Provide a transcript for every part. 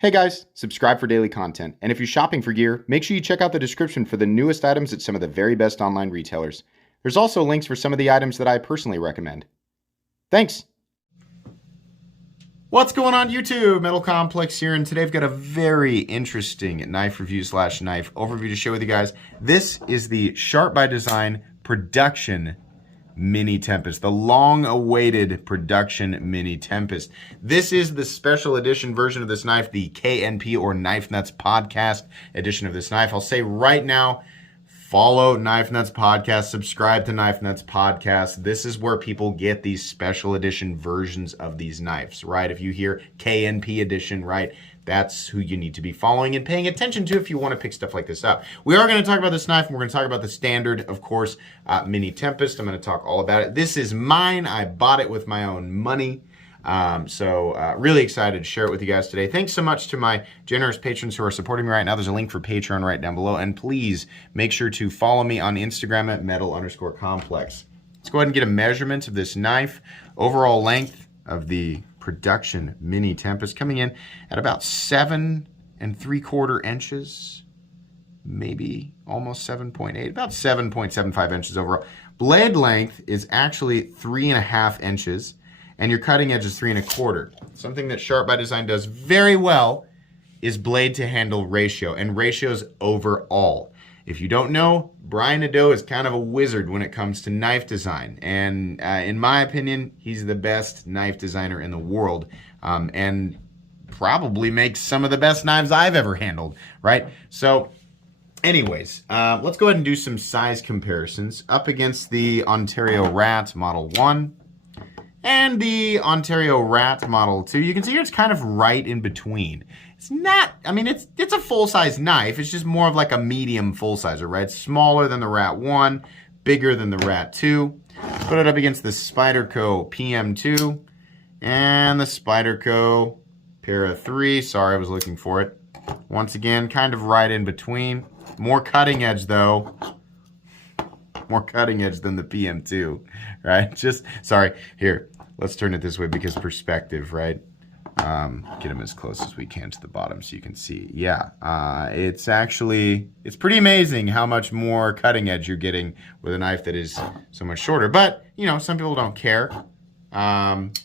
Hey guys, subscribe for daily content. And if you're shopping for gear, make sure you check out the description for the newest items at some of the very best online retailers. There's also links for some of the items that I personally recommend. Thanks! What's going on YouTube? Metal Complex here, and today I've got a very interesting knife review / knife overview to share with you guys. This is the Sharp by Design Production Mini Tempest, the long-awaited Production Mini Tempest. This is the special edition version of this knife, the KNP or Knife Nuts Podcast edition of this knife. I'll say right now, follow Knife Nuts Podcast, subscribe to Knife Nuts Podcast. This is where people get these special edition versions of these knives, right? If you hear KNP edition, right, that's who you need to be following and paying attention to if you want to pick stuff like this up. We are going to talk about this knife, and we're going to talk about the standard, of course, Mini Tempest. I'm going to talk all about it. This is mine. I bought it with my own money. Really excited to share it with you guys today. Thanks so much to my generous patrons who are supporting me right now. There's a link for Patreon right down below. And please make sure to follow me on Instagram at metal_complex. Let's go ahead and get a measurement of this knife. Overall length of the Production Mini Tempest coming in at about 7 3/4 inches, maybe almost 7.8, about 7.75 inches overall. Blade length is actually 3.5 inches, and your cutting edge is 3 1/4. Something that Sharp by Design does very well is blade to handle ratio and ratios overall. If you don't know, Brian Nadeau is kind of a wizard when it comes to knife design. And in my opinion, he's the best knife designer in the world, and probably makes some of the best knives I've ever handled, right? So anyways, let's go ahead and do some size comparisons up against the Ontario Rat Model 1 and the Ontario Rat Model 2. You can see here it's kind of right in between. It's not, I mean, it's a full-size knife. It's just more of like a medium full-sizer, right? It's smaller than the Rat 1, bigger than the Rat 2. Put it up against the Spyderco PM2 and the Spyderco Para 3. Sorry, I was looking for it. Once again, kind of right in between. More cutting edge, though. More cutting edge than the PM2, right? Sorry, here, let's turn it this way because perspective, right? Get them as close as we can to the bottom so you can see. Yeah, it's pretty amazing how much more cutting edge you're getting with a knife that is so much shorter. But, you know, some people don't care.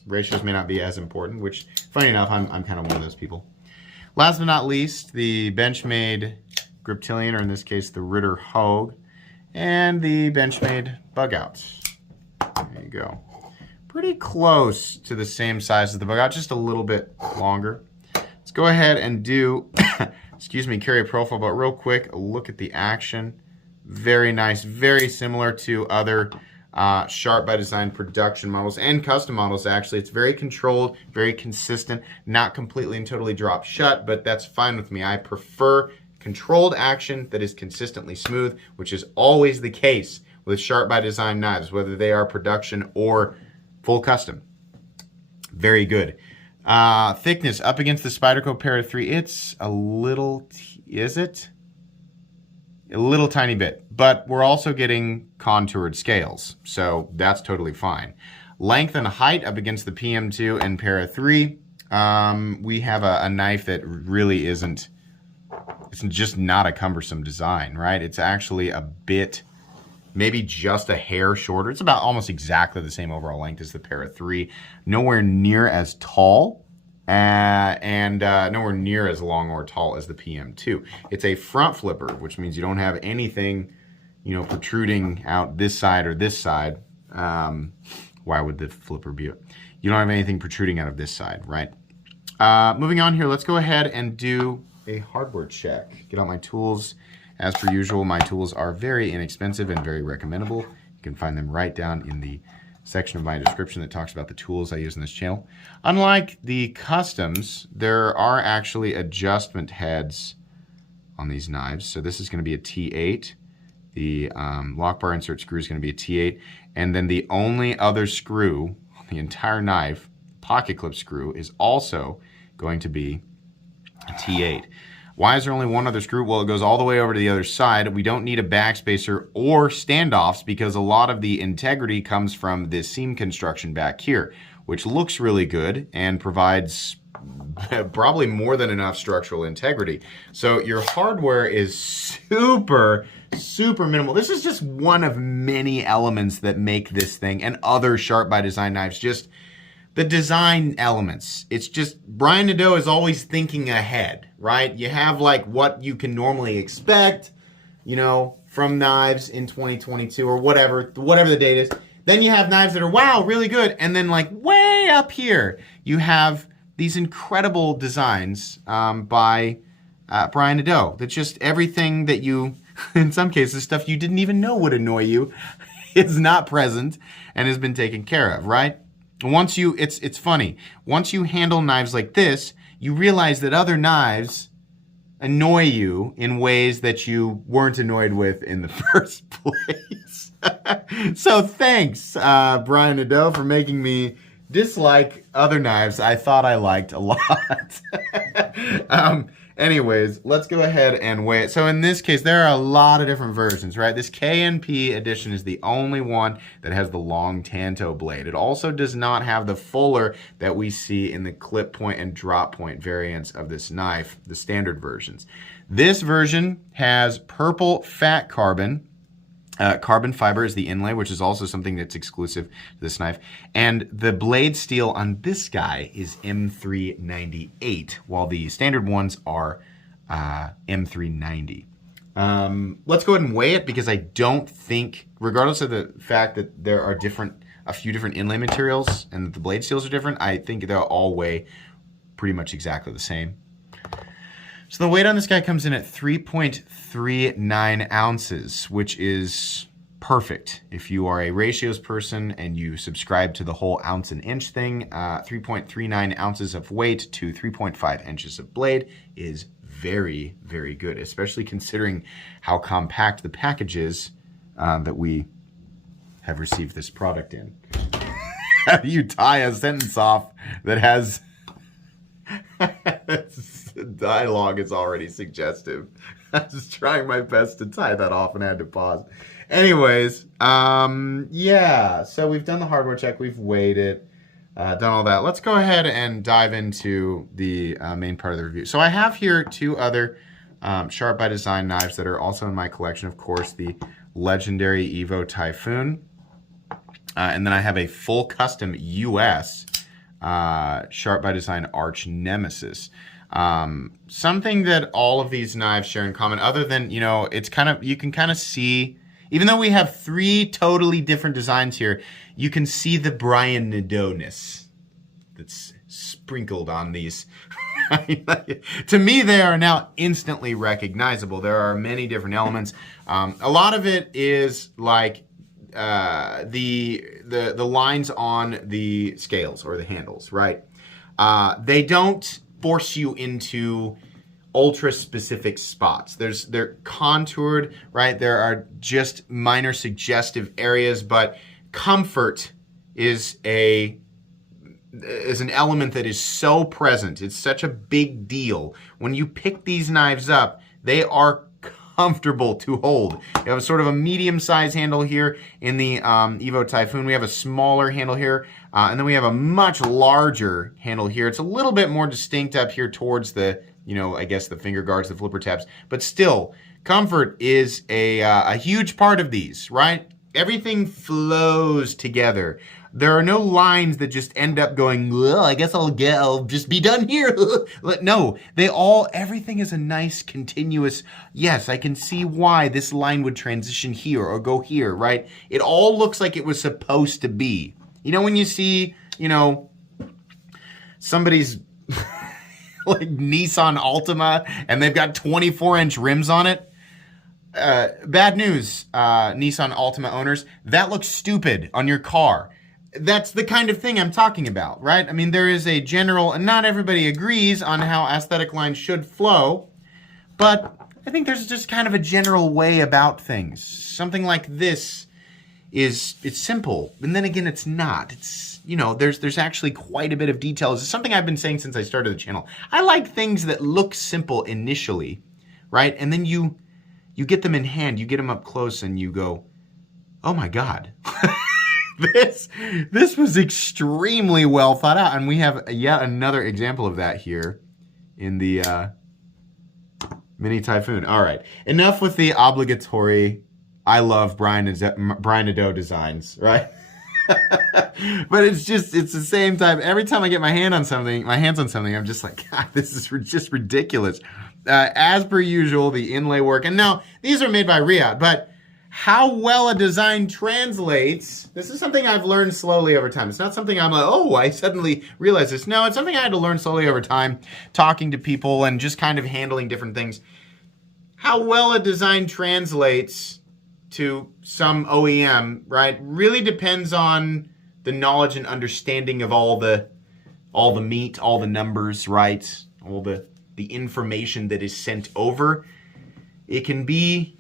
Ratios may not be as important, which, funny enough, I'm kind of one of those people. Last but not least, the Benchmade Griptilian, or in this case, the Ritter Hogue, and the Benchmade Bug Out. There you go. Pretty close to the same size as the Bug Out, just a little bit longer. Let's go ahead and do, excuse me, carry a profile, but real quick, a look at the action. Very nice, very similar to other Sharp by Design production models and custom models, actually. It's very controlled, very consistent, not completely and totally dropped shut, but that's fine with me. I prefer controlled action that is consistently smooth, which is always the case with Sharp by Design knives, whether they are production or full custom. Very good. Thickness up against the Spyderco Para 3. It's a little, is it? A little tiny bit, but we're also getting contoured scales, so that's totally fine. Length and height up against the PM2 and Para 3. We have a knife that really isn't, it's just not a cumbersome design, right? It's actually a bit, maybe just a hair shorter. It's about almost exactly the same overall length as the Para 3. Nowhere near as tall, and nowhere near as long or tall as the PM2. It's a front flipper, which means you don't have anything, you know, protruding out this side or this side. Why would the flipper be? You don't have anything protruding out of this side, right? Moving on here, let's go ahead and do a hardware check. Get out my tools. As per usual, my tools are very inexpensive and very recommendable. You can find them right down in the section of my description that talks about the tools I use in this channel. Unlike the customs, there are actually adjustment heads on these knives. So this is going to be a T8. The lock bar insert screw is going to be a T8. And then the only other screw on the entire knife, pocket clip screw, is also going to be a T8. Why is there only one other screw? Well, it goes all the way over to the other side. We don't need a backspacer or standoffs because a lot of the integrity comes from this seam construction back here, which looks really good and provides probably more than enough structural integrity. So your hardware is super minimal. This is just one of many elements that make this thing and other Sharp by Design knives just the design elements. It's just Brian Nadeau is always thinking ahead, right? You have like what you can normally expect, you know, from knives in 2022 or whatever the date is. Then you have knives that are, wow, really good. And then like way up here, you have these incredible designs by Brian Nadeau. That's just everything that you, in some cases, stuff you didn't even know would annoy you is not present and has been taken care of, right? Once you, it's funny. Once you handle knives like this, you realize that other knives annoy you in ways that you weren't annoyed with in the first place. So thanks, Brian Nadeau, for making me dislike other knives I thought I liked a lot. Anyways, let's go ahead and weigh it. So in this case, there are a lot of different versions, right? This KNP edition is the only one that has the long tanto blade. It also does not have the fuller that we see in the clip point and drop point variants of this knife, the standard versions. This version has purple fat carbon. Carbon fiber is the inlay, which is also something that's exclusive to this knife. And the blade steel on this guy is M398, while the standard ones are M390. Let's go ahead and weigh it because I don't think, regardless of the fact that there are a few different inlay materials and that the blade steels are different, I think they'll all weigh pretty much exactly the same. So the weight on this guy comes in at 3.39 ounces, which is perfect. If you are a ratios person and you subscribe to the whole ounce and inch thing, 3.39 ounces of weight to 3.5 inches of blade is very, very good, especially considering how compact the package is that we have received this product in. How do you tie a sentence off that has... Dialogue is already suggestive. I was trying my best to tie that off and I had to pause. Anyways, yeah, so we've done the hardware check, we've weighed it, done all that. Let's go ahead and dive into the main part of the review. So I have here two other Sharp by Design knives that are also in my collection. Of course, the legendary Evo Typhoon. And then I have a full custom US Sharp by Design Arch Nemesis. Something that all of these knives share in common, other than, you know, it's kind of, you can kind of see, even though we have three totally different designs here, you can see the Brian Nadeau-ness that's sprinkled on these. To me, they are now instantly recognizable. There are many different elements. A lot of it is like the lines on the scales or the handles, right? They don't force you into ultra specific spots. They're contoured, right? There are just minor suggestive areas, but comfort is an element that is so present. It's such a big deal. When you pick these knives up, they are comfortable to hold. You have a sort of a medium-sized handle here in the Evo Typhoon. We have a smaller handle here, and then we have a much larger handle here. It's a little bit more distinct up here towards the, you know, I guess the finger guards, the flipper tabs, but still, comfort is a huge part of these, right? Everything flows together. There are no lines that just end up going, well, I guess I'll just be done here. No, everything is a nice continuous, yes, I can see why this line would transition here or go here, right? It all looks like it was supposed to be. You know, when you see, you know, somebody's like Nissan Altima and they've got 24-inch rims on it, bad news, Nissan Altima owners, that looks stupid on your car. That's the kind of thing I'm talking about, right? I mean, there is a general, and not everybody agrees on how aesthetic lines should flow, but I think there's just kind of a general way about things. Something like this it's simple, and then again, it's not. It's, you know, there's actually quite a bit of detail. It's something I've been saying since I started the channel. I like things that look simple initially, right? And then you get them in hand, you get them up close, and you go, oh my God. this was extremely well thought out, and we have yet another example of that here in the Mini Typhoon. All right, enough with the obligatory I love Brian Nadeau designs, right? But it's the same time. Every time I get my hands on something, I'm just like, God, this is just ridiculous. As per usual, the inlay work, and now these are made by Riyadh, but how well a design translates, this is something I've learned slowly over time. It's not something I'm like, oh, I suddenly realized this. No, it's something I had to learn slowly over time, talking to people and just kind of handling different things. How well a design translates to some OEM, right, really depends on the knowledge and understanding of all the meat, all the numbers, right, all the information that is sent over. It can be,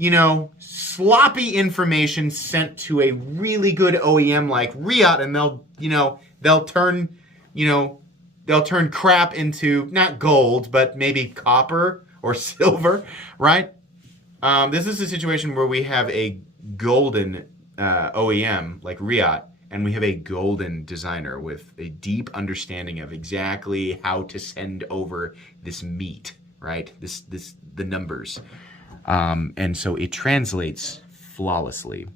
sloppy information sent to a really good OEM like Riyadh, and they'll turn crap into not gold, but maybe copper or silver, right? This is a situation where we have a golden OEM like Riyadh, and we have a golden designer with a deep understanding of exactly how to send over this meat, right? The numbers. And so it translates flawlessly.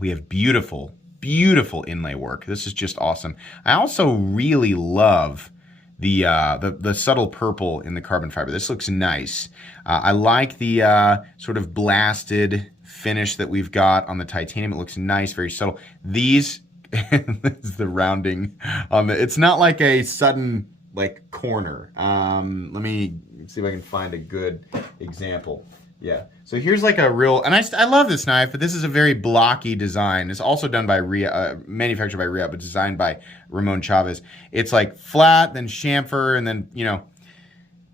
We have beautiful, beautiful inlay work. This is just awesome. I also really love the subtle purple in the carbon fiber. This looks nice. I like the sort of blasted finish that we've got on the titanium. It looks nice, very subtle. These, this is the rounding on the, it's not like a sudden like corner. Let me see if I can find a good example. Yeah, so here's like a real, and I love this knife, but this is a very blocky design. It's also done by manufactured by Riyadh, but designed by Ramon Chavez. It's like flat, then chamfer, and then,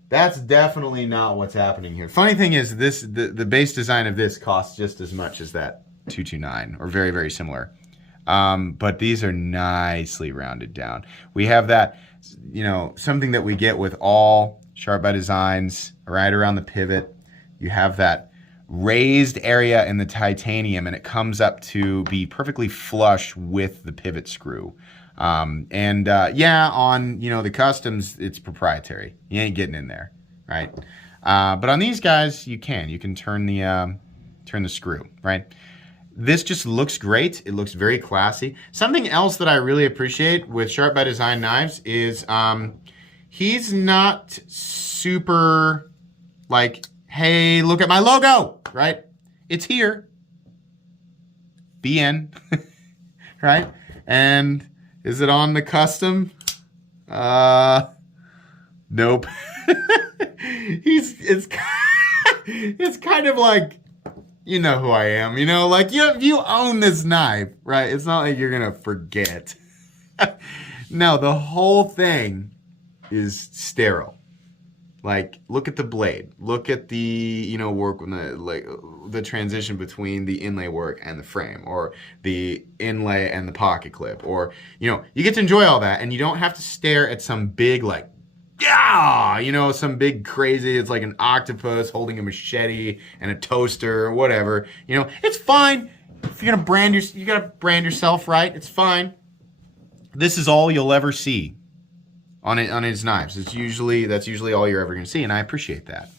that's definitely not what's happening here. Funny thing is, the base design of this costs just as much as that 229, or very, very similar. But these are nicely rounded down. We have that, something that we get with all Sharp by Designs, right around the pivot. You have that raised area in the titanium, and it comes up to be perfectly flush with the pivot screw. On the customs, it's proprietary. You ain't getting in there, right? But on these guys, you can turn the screw, right? This just looks great. It looks very classy. Something else that I really appreciate with Sharp by Design knives is he's not super like, hey, look at my logo, right? It's here. BN, right? And is it on the custom? Nope. It's kind of like, you know who I am, like you own this knife, right? It's not like you're gonna forget. No, the whole thing is sterile. Like, look at the blade. Look at the, work on the transition between the inlay work and the frame, or the inlay and the pocket clip, or, you get to enjoy all that, and you don't have to stare at some big, some big crazy, it's like an octopus holding a machete and a toaster or whatever. It's fine. If you're gonna you gotta brand yourself, right? It's fine. This is all you'll ever see on his knives. That's usually all you're ever going to see, and I appreciate that.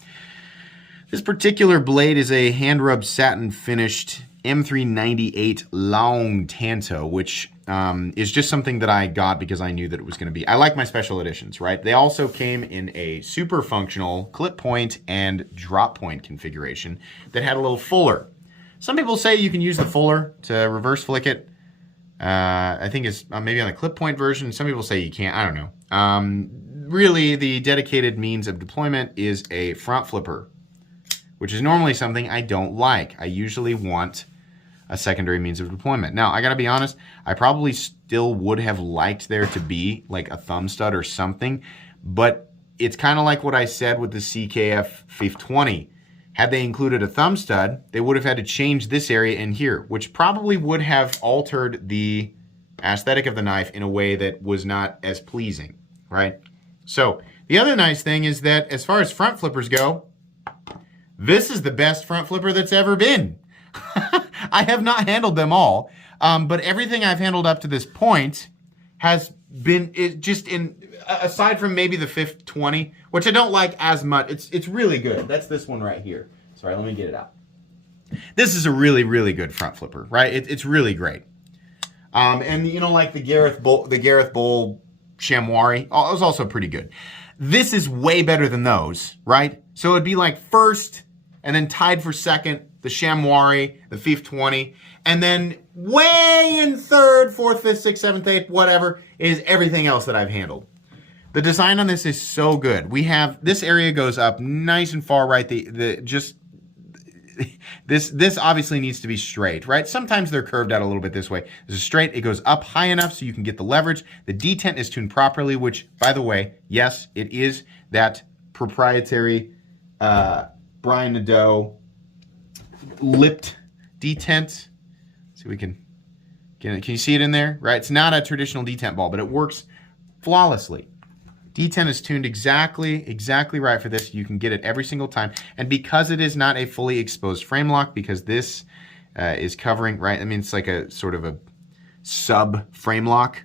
This particular blade is a hand-rubbed satin finished M398 Long Tanto, which is just something that I got because I knew that it was going to be. I like my special editions, right? They also came in a super functional clip point and drop point configuration that had a little fuller. Some people say you can use the fuller to reverse flick it. I think it's maybe on the clip point version. Some people say you can't. I don't know. Really, the dedicated means of deployment is a front flipper, which is normally something I don't like. I usually want a secondary means of deployment. Now, I gotta be honest, I probably still would have liked there to be like a thumb stud or something, but it's kind of like what I said with the CKF 520. Had they included a thumb stud, they would have had to change this area in here, which probably would have altered the aesthetic of the knife in a way that was not as pleasing, right? So the other nice thing is that as far as front flippers go, this is the best front flipper that's ever been. I have not handled them all. But everything I've handled up to this point has been aside from maybe the 520, which I don't like as much. It's really good. That's this one right here. Sorry, let me get it out. This is a really, really good front flipper, right? It's really great. And you know, like the Gareth Bowl Chamois, it was also pretty good. This is way better than those, right? So it'd be like first, and then tied for second, the Chamois, the 520, and then way in third, fourth, fifth, sixth, seventh, eighth, whatever, is everything else that I've handled. The design on this is so good. We have, this area goes up nice and far right. This obviously needs to be straight, right? Sometimes they're curved out a little bit this way. This is straight. It goes up high enough so you can get the leverage. The detent is tuned properly, which, by the way, yes, it is that proprietary Brian Nadeau lipped detent. So we can you see it in there? Right? It's not a traditional detent ball, but it works flawlessly. detent is tuned exactly right for this. You can get it every single time. And because it is not a fully exposed frame lock, because this is covering, right? I mean, it's like a sort of a sub frame lock.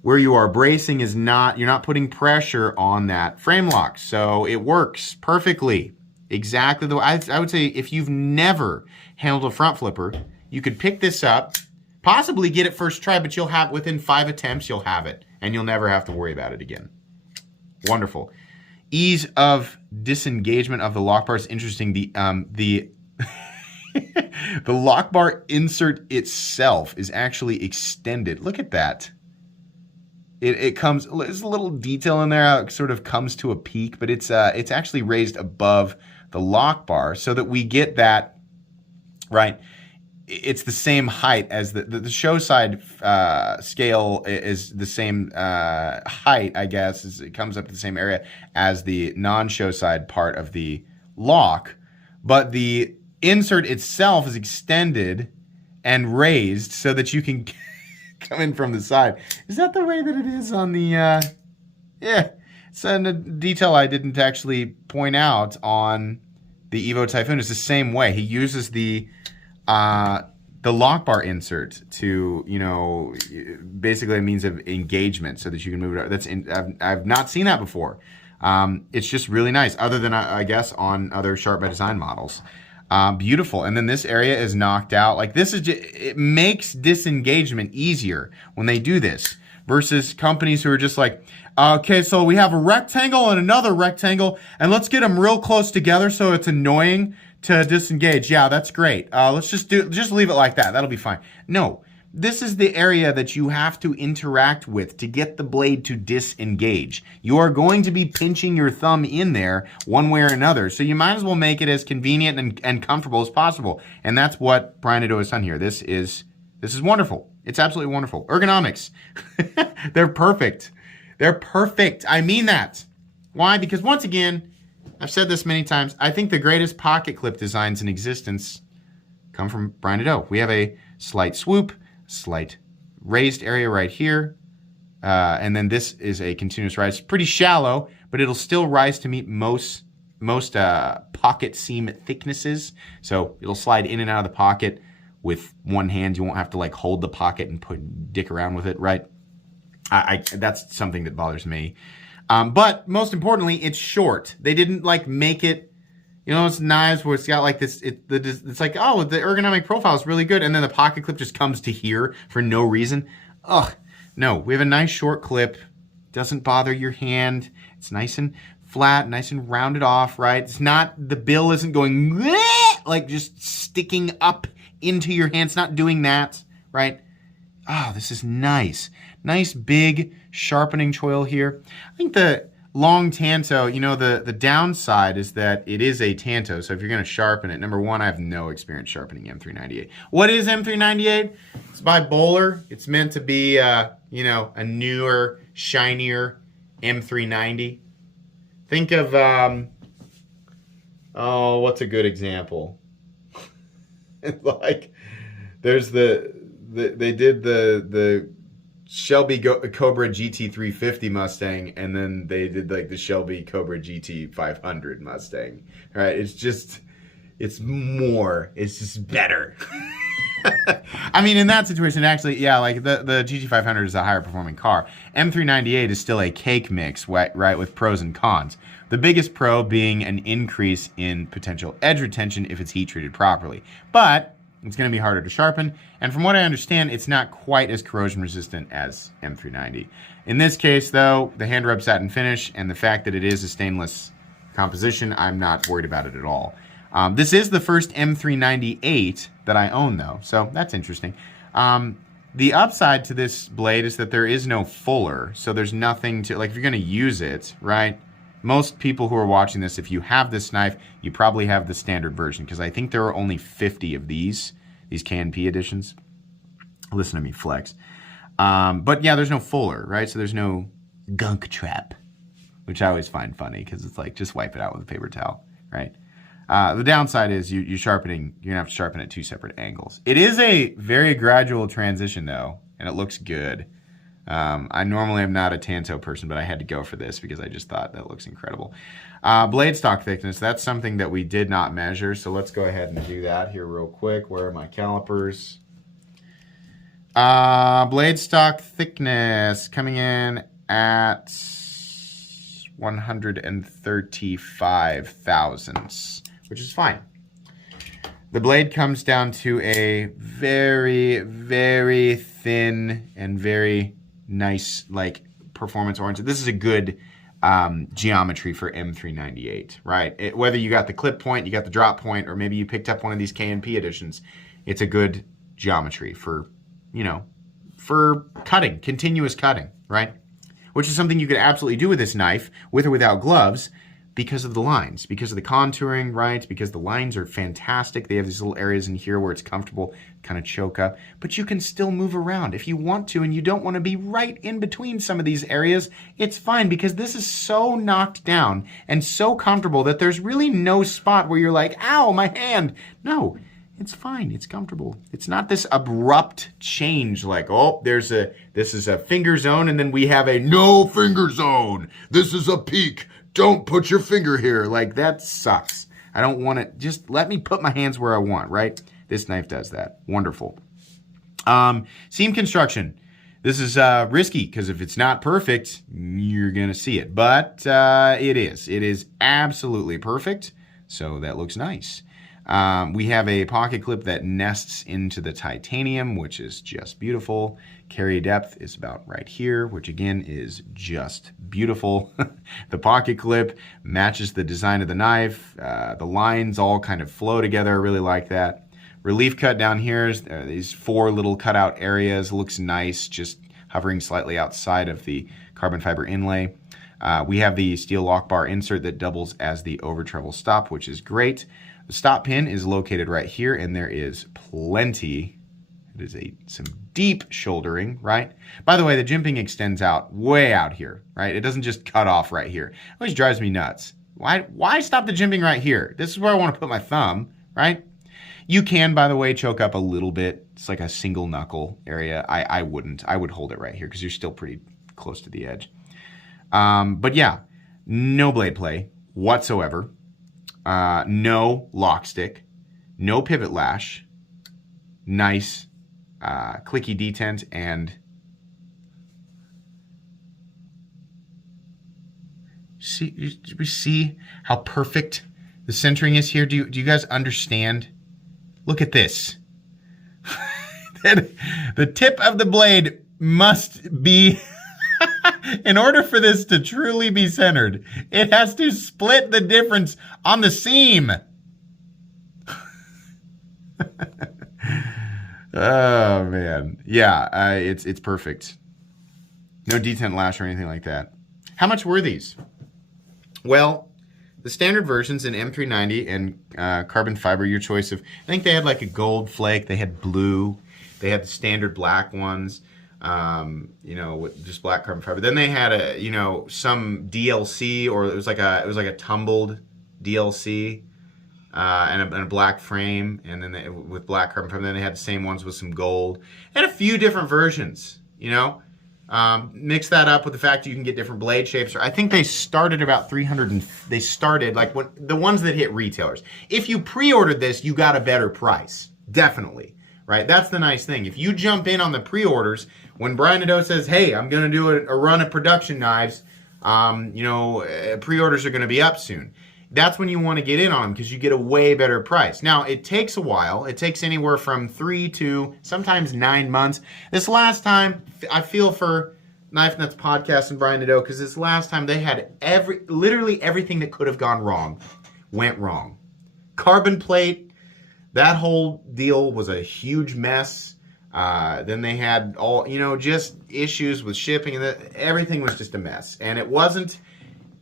Where you are bracing is not, you're not putting pressure on that frame lock. So it works perfectly. Exactly the way, I would say if you've never handled a front flipper, you could pick this up, possibly get it first try, but you'll have, within 5 attempts, you'll have it. And you'll never have to worry about it again. Wonderful. Ease of disengagement of the lock bar is interesting. The lock bar insert itself is actually extended. Look at that. It comes, there's a little detail in there how it sort of comes to a peak, but it's actually raised above the lock bar so that we get that, right? It's the same height as the show side scale is the same height, I guess. It comes up to the same area as the non-show side part of the lock, but the insert itself is extended and raised so that you can come in from the side. Is that the way that it is on the, yeah, it's a detail I didn't actually point out on the Evo Typhoon. It's the same way. He uses the lock bar insert to, you know, basically a means of engagement so that you can move it. I've not seen that before. It's just really nice, other than, I guess, on other Sharp by Design models. Beautiful. And then this area is knocked out. Like this is just, it makes disengagement easier when they do this versus companies who are just like, okay, so we have a rectangle and another rectangle and let's get them real close together so it's annoying to disengage. Yeah, that's great. Let's just leave it like that. That'll be fine. No, this is the area that you have to interact with to get the blade to disengage. You are going to be pinching your thumb in there one way or another, so you might as well make it as convenient and comfortable as possible. And that's what Brian Nadeau has done here. This is wonderful. It's absolutely wonderful. Ergonomics. They're perfect. They're perfect. I mean that. Why? Because once again, I've said this many times, I think the greatest pocket clip designs in existence come from Brian Nadeau. We have a slight swoop, slight raised area right here, and then this is a continuous rise. Pretty shallow, but it'll still rise to meet most pocket seam thicknesses. So it'll slide in and out of the pocket with one hand. You won't have to like hold the pocket and dick around with it, right? That's something that bothers me. But most importantly, it's short. They didn't like make it, you know, it's knives where it's got like this, it's like, oh, the ergonomic profile is really good. And then the pocket clip just comes to here for no reason. Ugh, no, we have a nice short clip. Doesn't bother your hand. It's nice and flat, nice and rounded off, right? It's not, the bill isn't going like just sticking up into your hand. It's not doing that, right? Oh, this is nice. Nice big sharpening choil here. I think the long tanto, you know, the downside is that it is a tanto. So if you're going to sharpen it, number one, I have no experience sharpening M398. What is M398? It's by Bowler. It's meant to be, you know, a newer, shinier M390. Think of, oh, what's a good example? Like, there's they did the Shelby Cobra GT350 Mustang, and then they did like the Shelby Cobra GT500 Mustang. All right, it's just more, it's just better. I mean, in that situation, actually, yeah, like the GT500 is a higher performing car. M398 is still a cake mix, right, with pros and cons. The biggest pro being an increase in potential edge retention if it's heat treated properly. But it's going to be harder to sharpen, and from what I understand, it's not quite as corrosion resistant as M390. In this case, though, the hand rub satin finish and the fact that it is a stainless composition, I'm not worried about it at all. This is the first M398 that I own, though, so that's interesting. The upside to this blade is that there is no fuller, so there's nothing to, like, if you're going to use it, right? Most people who are watching this, if you have this knife, you probably have the standard version, because I think there are only 50 of these K&P editions. Listen to me flex. But yeah, there's no fuller, right? So there's no gunk trap, which I always find funny, because it's like, just wipe it out with a paper towel, right? The downside is you're going to have to sharpen at two separate angles. It is a very gradual transition, though, and it looks good. I normally am not a Tanto person, but I had to go for this because I just thought that looks incredible. Blade stock thickness, that's something that we did not measure, so let's go ahead and do that here real quick. Where are my calipers? Blade stock thickness coming in at 135 thousandths, which is fine. The blade comes down to a very, very thin and very nice, like, performance oriented. This is a good geometry for M398, right? Whether you got the clip point, you got the drop point, or maybe you picked up one of these K&P editions, it's a good geometry for, you know, for cutting, continuous cutting, right? Which is something you could absolutely do with this knife, with or without gloves, because of the lines, because of the contouring, right? Because the lines are fantastic. They have these little areas in here where it's comfortable, kind of choke up, but you can still move around. If you want to and you don't want to be right in between some of these areas, it's fine, because this is so knocked down and so comfortable that there's really no spot where you're like, ow, my hand. No, it's fine, it's comfortable. It's not this abrupt change like, oh, this is a finger zone and then we have a no finger zone. This is a peak. Don't put your finger here. Like, that sucks. I don't want it. Just let me put my hands where I want, right? This knife does that. Wonderful. Seam construction. This is risky, because if it's not perfect, you're going to see it. But it is. It is absolutely perfect. So that looks nice. We have a pocket clip that nests into the titanium, which is just beautiful. Carry depth is about right here, which again is just beautiful. The pocket clip matches the design of the knife. The lines all kind of flow together. I really like that. Relief cut down here is these 4 little cutout areas. Looks nice, just hovering slightly outside of the carbon fiber inlay. We have the steel lock bar insert that doubles as the over treble stop, which is great. The stop pin is located right here, and there is plenty. It is some deep shouldering, right? By the way, the jimping extends out way out here, right? It doesn't just cut off right here. It always drives me nuts. Why stop the jimping right here? This is where I want to put my thumb, right? You can, by the way, choke up a little bit. It's like a single knuckle area. I wouldn't. I would hold it right here because you're still pretty close to the edge. But yeah, no blade play whatsoever. No lock stick, no pivot lash, nice clicky detent, and do we see how perfect the centering is here? Do you guys understand? Look at this. The tip of the blade must be in order for this to truly be centered, it has to split the difference on the seam. Oh, man. Yeah, it's perfect. No detent lash or anything like that. How much were these? Well, the standard versions in M390 and carbon fiber, your choice of, I think they had like a gold flake, they had blue, they had the standard black ones. You know, with just black carbon fiber. Then they had some DLC, or it was like a tumbled DLC, and a black frame, and then with black carbon fiber. Then they had the same ones with some gold. And a few different versions, you know. Mix that up with the fact that you can get different blade shapes. I think they started about 300, and they started like the ones that hit retailers. If you pre-ordered this, you got a better price, definitely. right? That's the nice thing. If you jump in on the pre-orders, when Brian Nadeau says, hey, I'm going to do a run of production knives, pre-orders are going to be up soon. That's when you want to get in on them because you get a way better price. Now, it takes a while. It takes anywhere from 3 to sometimes 9 months. This last time, I feel for Knife Nuts Podcast and Brian Nadeau because this last time they had literally everything that could have gone wrong went wrong. Carbon plate, that whole deal was a huge mess. Then they had all, just issues with shipping, and everything was just a mess. And it wasn't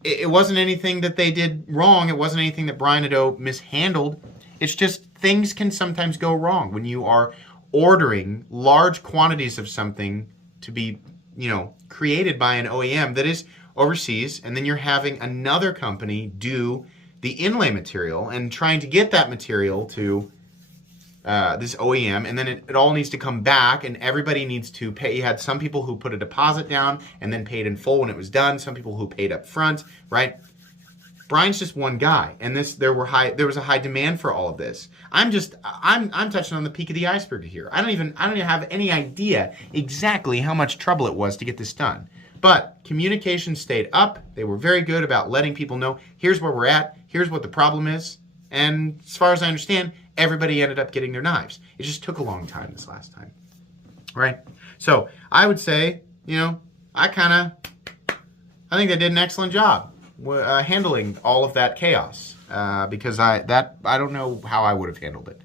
anything that they did wrong. It wasn't anything that Brian Nadeau mishandled. It's just things can sometimes go wrong when you are ordering large quantities of something to be, created by an OEM that is overseas, and then you're having another company do the inlay material and trying to get that material to this OEM, and then it all needs to come back, and everybody needs to pay. You had some people who put a deposit down and then paid in full when it was done. Some people who paid up front, right? Brian's just one guy, and there was a high demand for all of this. I'm touching on the peak of the iceberg here. I don't even have any idea exactly how much trouble it was to get this done. But communication stayed up. They were very good about letting people know, here's where we're at, here's what the problem is, and as far as I understand, everybody ended up getting their knives. It just took a long time this last time, right? So I would say, I think they did an excellent job handling all of that chaos because I don't know how I would have handled it.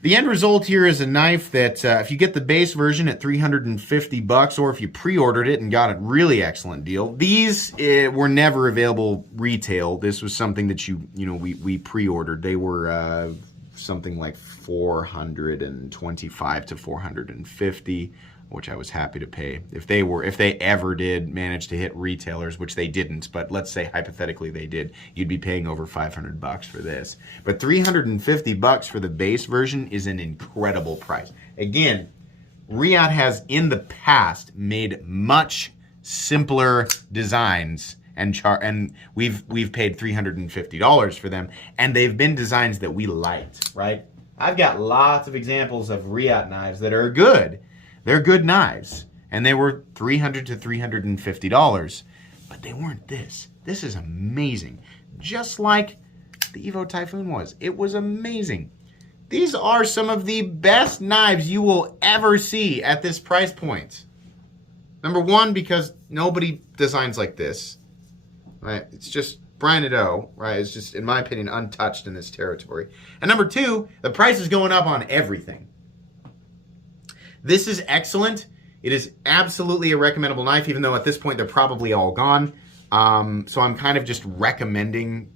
The end result here is a knife that if you get the base version at $350, or if you pre-ordered it and got a really excellent deal, these were never available retail. This was something that we pre-ordered. They were something like $425 to $450, which I was happy to pay. If they ever did manage to hit retailers, which they didn't, but let's say hypothetically they did, you'd be paying over $500 for this. But $350 for the base version is an incredible price. Again, Riyadh has in the past made much simpler designs, and we've paid $350 for them, and they've been designs that we liked, right? I've got lots of examples of Riyadh knives that are good. They're good knives, and they were $300 to $350, but they weren't this. This is amazing, just like the Evo Typhoon was. It was amazing. These are some of the best knives you will ever see at this price point. Number one, because nobody designs like this, right? It's just Brian Nadeau, right? It's just, in my opinion, untouched in this territory. And number two, the price is going up on everything. This is excellent. It is absolutely a recommendable knife, even though at this point they're probably all gone. So I'm kind of just recommending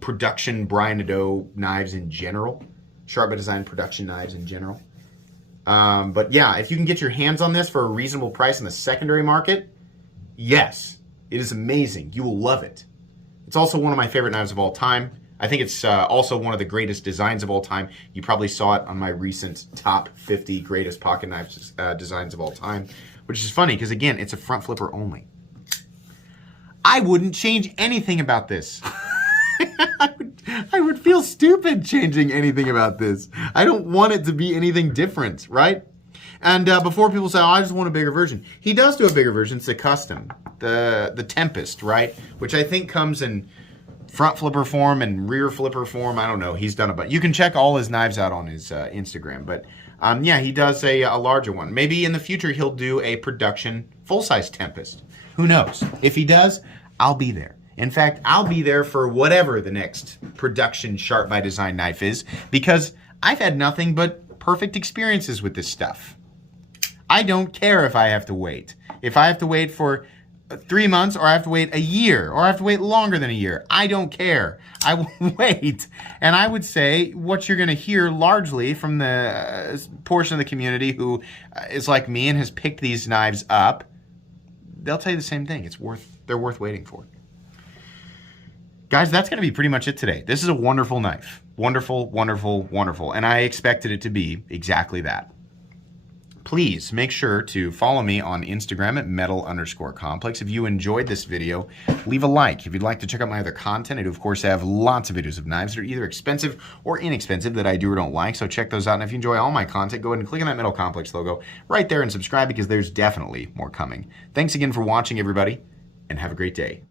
production Brian Nadeau knives in general, Sharp by Design production knives in general. But yeah, if you can get your hands on this for a reasonable price in the secondary market, yes, it is amazing. You will love it. It's also one of my favorite knives of all time. I think it's also one of the greatest designs of all time. You probably saw it on my recent top 50 greatest pocket knives designs of all time, which is funny because, again, it's a front flipper only. I wouldn't change anything about this. I would feel stupid changing anything about this. I don't want it to be anything different, right? And before people say, oh, I just want a bigger version. He does do a bigger version. It's a custom, the Tempest, right? Which I think comes in front flipper form and rear flipper form. I don't know. He's done a bunch. You can check all his knives out on his Instagram. But yeah, he does a larger one. Maybe in the future he'll do a production full-size Tempest. Who knows? If he does, I'll be there. In fact, I'll be there for whatever the next production Sharp by Design knife is, because I've had nothing but perfect experiences with this stuff. I don't care if I have to wait. If I have to wait for 3 months, or I have to wait a year, or I have to wait longer than a year. I don't care. I will wait. And I would say what you're going to hear largely from the portion of the community who is like me and has picked these knives up, they'll tell you the same thing. They're worth waiting for. Guys, that's going to be pretty much it today. This is a wonderful knife. Wonderful, wonderful, wonderful. And I expected it to be exactly that. please make sure to follow me on Instagram at metal_complex. If you enjoyed this video, leave a like. If you'd like to check out my other content, I do, of course, have lots of videos of knives that are either expensive or inexpensive that I do or don't like, so check those out. And if you enjoy all my content, go ahead and click on that Metal Complex logo right there and subscribe, because there's definitely more coming. Thanks again for watching, everybody, and have a great day.